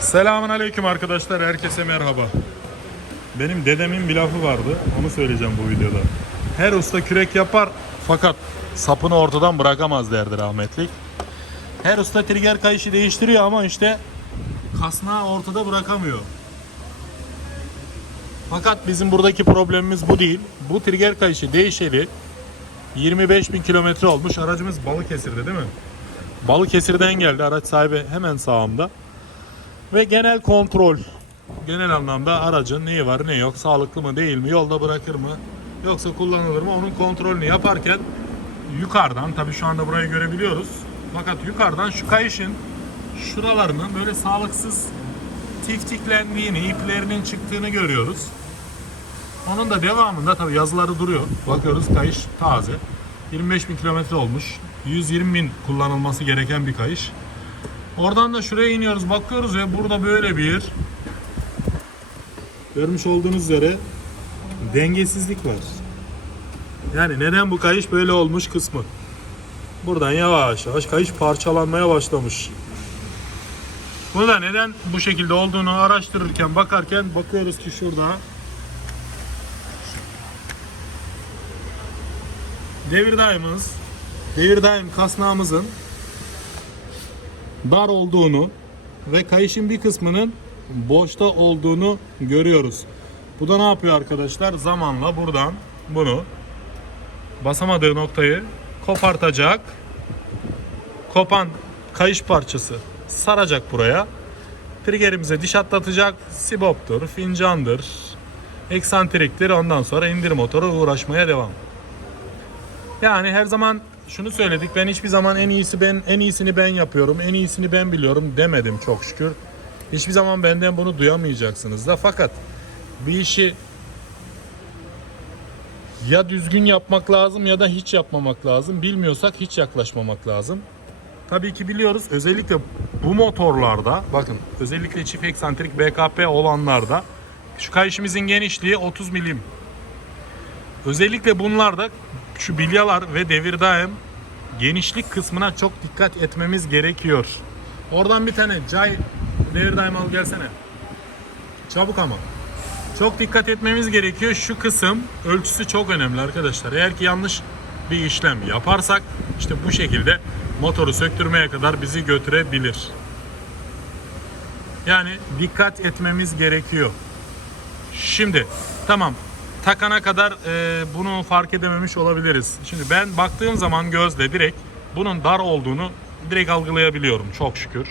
Selamun aleyküm arkadaşlar. Herkese merhaba. Benim dedemin bir lafı vardı. Onu söyleyeceğim bu videoda. Her usta kürek yapar fakat sapını ortadan bırakamaz derdi rahmetlik. Her usta trigger kayışı değiştiriyor ama işte kasnağı ortada bırakamıyor. Fakat bizim buradaki problemimiz bu değil. Bu trigger kayışı değişeli 25 bin kilometre olmuş. Aracımız Balıkesir'de değil mi? Balıkesir'den geldi. Araç sahibi hemen sağımda. Ve genel kontrol. Genel anlamda aracın neyi var ne yok, sağlıklı mı değil mi, yolda bırakır mı, yoksa kullanılır mı onun kontrolünü yaparken yukarıdan tabii şu anda burayı görebiliyoruz. Fakat yukarıdan şu kayışın şuralarının böyle sağlıksız tiftiklendiğini, iplerinin çıktığını görüyoruz. Onun da devamında tabii yazıları duruyor. Bakıyoruz kayış taze. 25 bin kilometre olmuş. 120 bin kullanılması gereken bir kayış. Oradan da şuraya iniyoruz bakıyoruz ve burada böyle bir görmüş olduğunuz üzere dengesizlik var. Yani neden bu kayış böyle olmuş kısmı. Buradan yavaş yavaş kayış parçalanmaya başlamış. Bunu da neden bu şekilde olduğunu araştırırken bakarken bakıyoruz ki şurada devir daimimiz devir daim kasnağımızın dar olduğunu ve kayışın bir kısmının boşta olduğunu görüyoruz. Bu da ne yapıyor arkadaşlar? Zamanla buradan bunu basamadığı noktayı kopartacak. Kopan kayış parçası saracak buraya. Triggerimize diş atlatacak. Siboptur, fincandır, eksantriktir. Ondan sonra indir motoru uğraşmaya devam. Yani her zaman şunu söyledik. Ben hiçbir zaman en iyisi ben en iyisini ben yapıyorum. En iyisini ben biliyorum demedim çok şükür. Hiçbir zaman benden bunu duyamayacaksınız da fakat bir işi ya düzgün yapmak lazım ya da hiç yapmamak lazım. Bilmiyorsak hiç yaklaşmamak lazım. Tabii ki biliyoruz. Özellikle bu motorlarda bakın özellikle çift eksantrik BKP olanlarda şu kayışımızın genişliği 30 milim. Özellikle bunlarda şu bilyalar ve devir daim genişlik kısmına çok dikkat etmemiz gerekiyor. Oradan bir tane cay devir daim al gelsene. Çabuk ama. Çok dikkat etmemiz gerekiyor. Şu kısım ölçüsü çok önemli arkadaşlar. Eğer ki yanlış bir işlem yaparsak işte bu şekilde motoru söktürmeye kadar bizi götürebilir. Yani dikkat etmemiz gerekiyor. Şimdi tamam takana kadar e, bunu fark edememiş olabiliriz. Şimdi ben baktığım zaman gözle direkt bunun dar olduğunu direkt algılayabiliyorum çok şükür.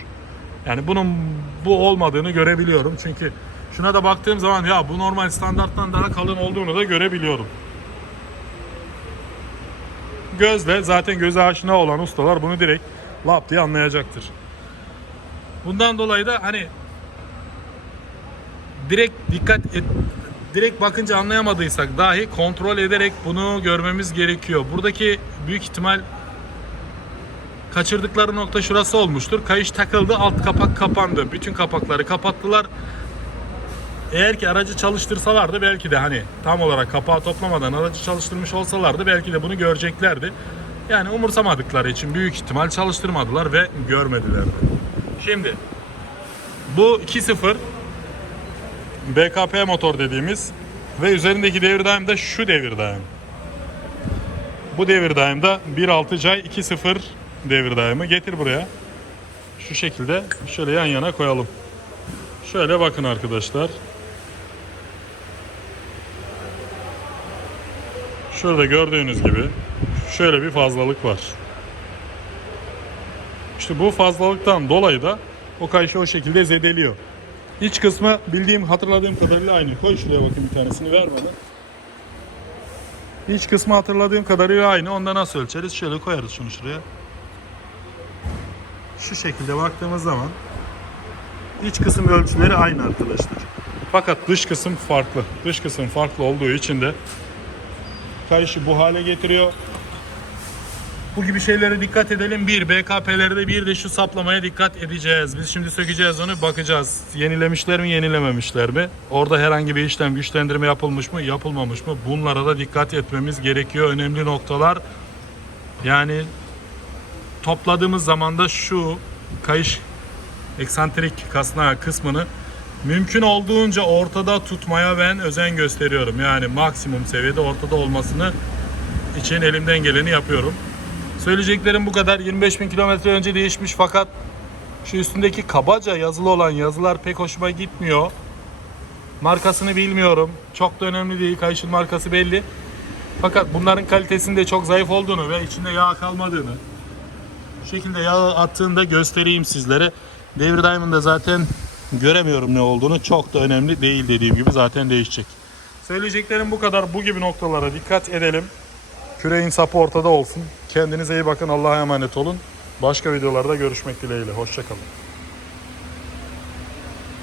Yani bunun bu olmadığını görebiliyorum. Çünkü şuna da baktığım zaman ya bu normal standarttan daha kalın olduğunu da görebiliyorum. Gözle zaten göze aşina olan ustalar bunu direkt lap diye anlayacaktır. Bundan dolayı da hani direkt dikkat et, direkt bakınca anlayamadıysak dahi kontrol ederek bunu görmemiz gerekiyor. Buradaki büyük ihtimal kaçırdıkları nokta şurası olmuştur. Kayış takıldı, alt kapak kapandı. Bütün kapakları kapattılar. Eğer ki aracı çalıştırsalardı belki de hani tam olarak kapağı toplamadan aracı çalıştırmış olsalardı belki de bunu göreceklerdi. Yani umursamadıkları için büyük ihtimal çalıştırmadılar ve görmediler de. Şimdi bu 2.0 BKP motor dediğimiz ve üzerindeki devir daim de şu devir daim. Bu devir daimde 1.6 cay 2.0 devir daimi. Getir buraya. Şu şekilde şöyle yan yana koyalım. Şöyle bakın arkadaşlar. Şurada gördüğünüz gibi şöyle bir fazlalık var. İşte bu fazlalıktan dolayı da o kayışı o şekilde zedeliyor. İç kısmı bildiğim hatırladığım kadarıyla aynı. Koy şuraya bakın bir tanesini ver bana. İç kısmı hatırladığım kadarıyla aynı. Onda nasıl ölçeriz? Şöyle koyarız şunu şuraya. Şu şekilde baktığımız zaman iç kısım ölçüleri aynı arkadaşlar. Fakat dış kısım farklı. Dış kısım farklı olduğu için de kayışı bu hale getiriyor. Bu gibi şeylere dikkat edelim. Bir, BKP'lerde bir de şu saplamaya dikkat edeceğiz. Biz şimdi sökeceğiz onu bakacağız. Yenilemişler mi yenilememişler mi? Orada herhangi bir işlem güçlendirme yapılmış mı yapılmamış mı? Bunlara da dikkat etmemiz gerekiyor. Önemli noktalar. Yani topladığımız zaman da şu kayış eksantrik kasnağı kısmını mümkün olduğunca ortada tutmaya ben özen gösteriyorum. Yani maksimum seviyede ortada olmasını için elimden geleni yapıyorum. Söyleyeceklerim bu kadar. 25 bin kilometre önce değişmiş fakat şu üstündeki kabaca yazılı olan yazılar pek hoşuma gitmiyor. Markasını bilmiyorum. Çok da önemli değil. Kayışın markası belli. Fakat bunların kalitesinde çok zayıf olduğunu ve içinde yağ kalmadığını şu şekilde yağ attığında göstereyim sizlere. Devir Diamond'da zaten göremiyorum ne olduğunu. Çok da önemli değil dediğim gibi zaten değişecek. Söyleyeceklerim bu kadar. Bu gibi noktalara dikkat edelim. Küreğin sapı ortada olsun. Kendinize iyi bakın. Allah'a emanet olun. Başka videolarda görüşmek dileğiyle. Hoşçakalın.